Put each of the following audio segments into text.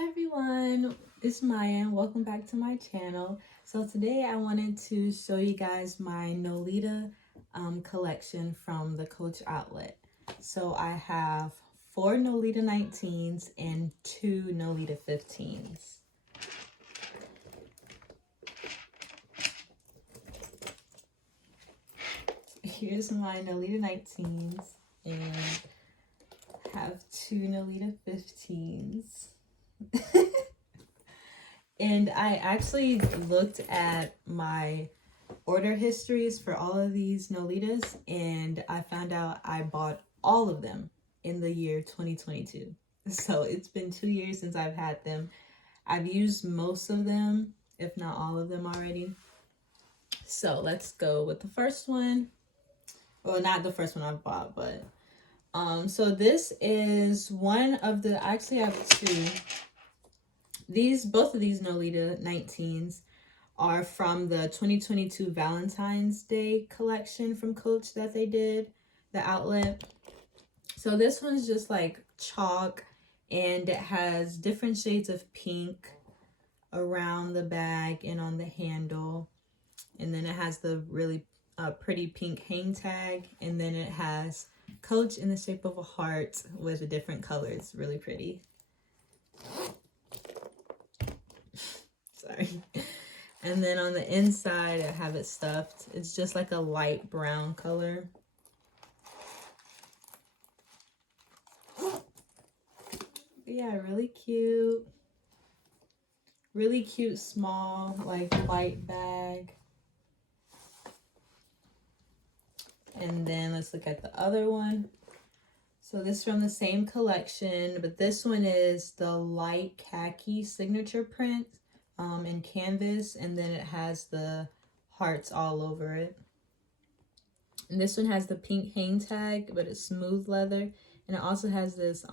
Hi everyone, it's Maya. Welcome back to my channel. So today I wanted to show you guys my Nolita collection from the Coach outlet. So I have 4 Nolita 19s and 2 Nolita 15s. Here's my Nolita 19s and have 2 Nolita 15s. And I actually looked at my order histories for all of these Nolitas, and I found out I bought all of them in the year 2022. So it's been 2 years since I've had them. I've used most of them, if not all of them already. So let's go with the first one. Well, not the first one I've bought, but so this is one of the, I actually have 2. Both of these Nolita 19s are from the 2022 Valentine's Day collection from Coach that they did, the outlet. So this one's just like chalk, and it has different shades of pink around the bag and on the handle. And then it has the really pretty pink hang tag, and then it has Coach in the shape of a heart with the different colors. Really pretty. Sorry. And then on the inside, I have it stuffed. It's just like a light brown color. Yeah, really cute. Really cute, small, like light bag. And then let's look at the other one. So this is from the same collection, but this one is the light khaki signature print in canvas, and then it has the hearts all over it. And this one has the pink hang tag, but it's smooth leather, and it also has this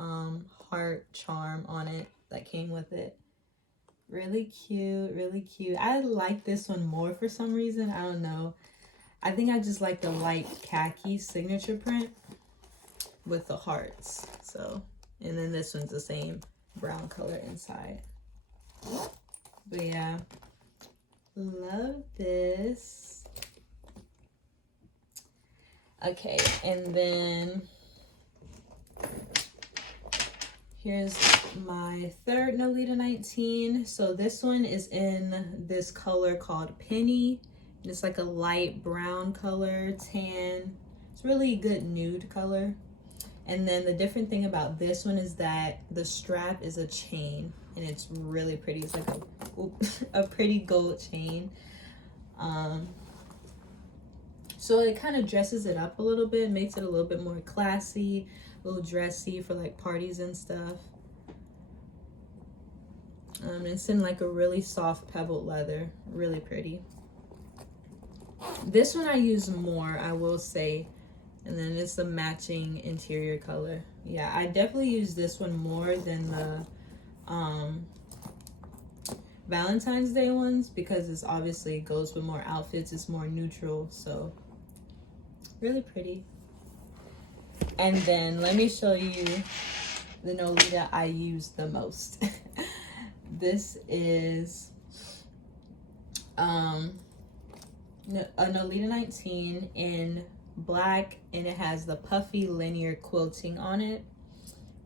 heart charm on it that came with it. Really cute, really cute. I like this one more for some reason. I don't know. I think I just like the light khaki signature print with the hearts. So, and then this one's the same brown color inside. But yeah, love this. Okay, and then here's my third Nolita 19. So this one is in this color called Penny. It's like a light brown color, tan. It's really good nude color. And then the different thing about this one is that the strap is a chain, and it's really pretty. It's like a pretty gold chain. So it kind of dresses it up a little bit, makes it a little bit more classy, a little dressy for like parties and stuff. It's in like a really soft pebbled leather, really pretty. This one I use more, I will say. And then it's the matching interior color. Yeah, I definitely use this one more than the Valentine's Day ones, because it's obviously goes with more outfits. It's more neutral, so really pretty. And then let me show you the Nolita I use the most. This is a Nolita 19 in black, and it has the puffy linear quilting on it.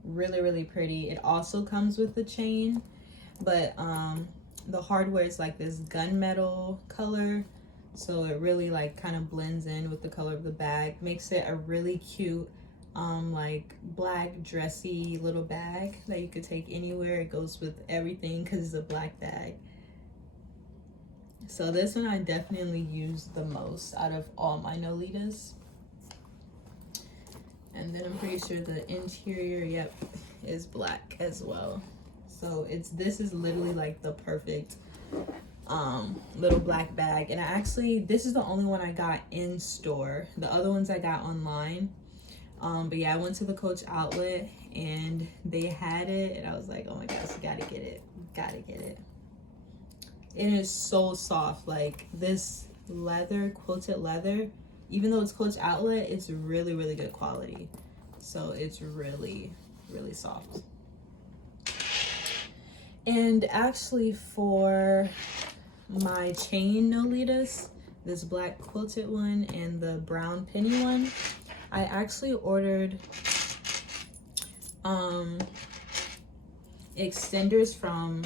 Really, really pretty. It also comes with the chain, but the hardware is like this gunmetal color, so it really like kind of blends in with the color of the bag. Makes it a really cute like black dressy little bag that you could take anywhere. It goes with everything because it's a black bag. So this one I definitely use the most out of all my Nolitas. And then I'm pretty sure the interior, yep, is black as well. So this is literally like the perfect little black bag. And this is the only one I got in store. The other ones I got online. But yeah, I went to the Coach outlet and they had it, and I was like, oh my gosh, gotta get it. Gotta get it. It is so soft. Like this leather, quilted leather, even though it's Coach outlet, it's really, really good quality. So it's really, really soft. And actually for my chain Nolitas, this black quilted one and the brown penny one, I actually ordered extenders from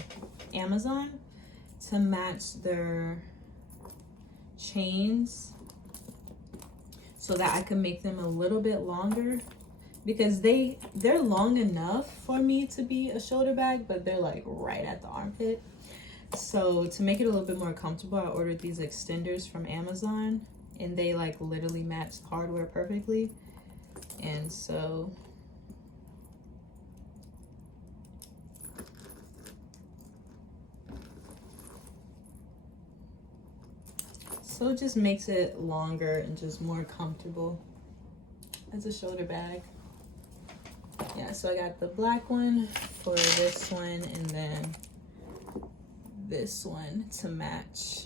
Amazon to match their chains so that I can make them a little bit longer, because they're long enough for me to be a shoulder bag, but they're like right at the armpit. So to make it a little bit more comfortable, I ordered these extenders from Amazon, and they like literally match the hardware perfectly. And so it just makes it longer and just more comfortable as a shoulder bag. Yeah, so I got the black one for this one, and then this one to match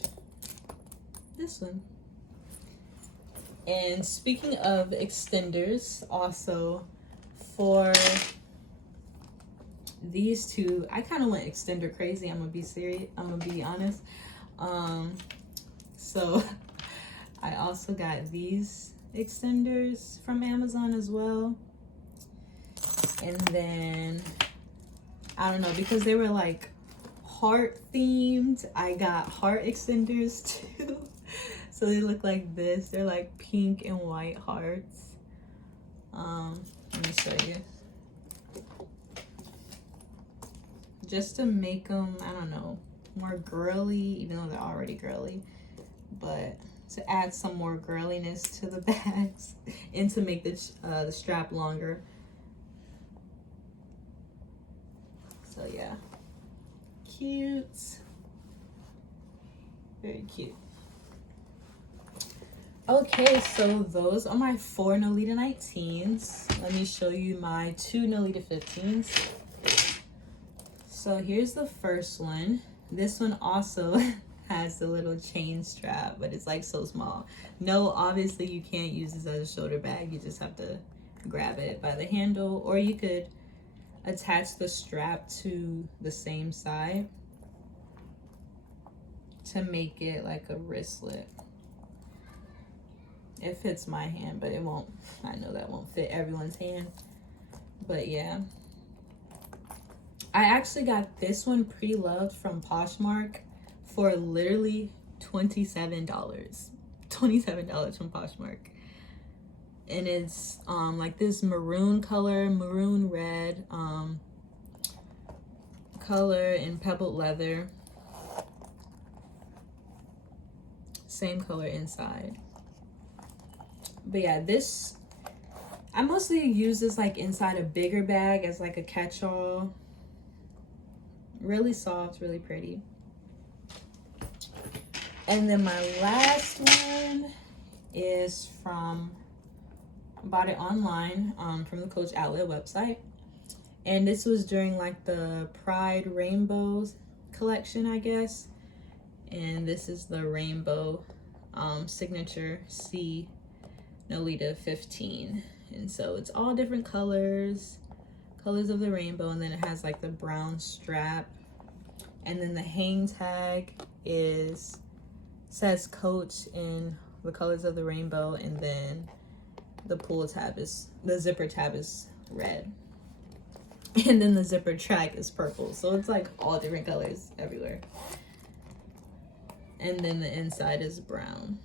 this one. And speaking of extenders, also for these two, I kind of went extender crazy. I'm gonna be serious. I'm gonna be honest. So I also got these extenders from Amazon as well. And then, I don't know, because they were like heart themed, I got heart extenders too. So they look like this. They're like pink and white hearts. Let me show you. Just to make them, I don't know, more girly, even though they're already girly. But to add some more girliness to the bags and to make the strap longer. So yeah, cute, very cute. Okay, so those are my 4 Nolita 19s. Let me show you my 2 Nolita 15s. So here's the first one. This one also has the little chain strap, but it's like so small. No, obviously you can't use this as a shoulder bag. You just have to grab it by the handle, or you could attach the strap to the same side to make it like a wristlet. It fits my hand, but it won't. I know that won't fit everyone's hand. But yeah. I actually got this one pre-loved from Poshmark for literally $27. $27 from Poshmark. And it's like this maroon color, maroon red color in pebbled leather. Same color inside. But yeah, this, I mostly use this like inside a bigger bag as like a catch-all. Really soft, really pretty. And then my last one is from, bought it online from the Coach Outlet website. And this was during like the Pride Rainbow collection, I guess. And this is the Rainbow Signature C Nolita 15. And so it's all different colors of the rainbow, and then it has like the brown strap. And then the hang tag says Coach in the colors of the rainbow, and then the zipper tab is red. And then the zipper track is purple. So it's like all different colors everywhere. And then the inside is brown.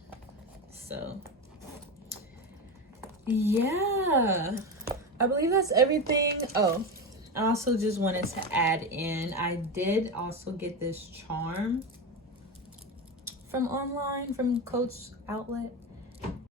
So yeah, I believe that's everything. Oh, I also just wanted to add in, I did also get this charm from online, from Coach Outlet.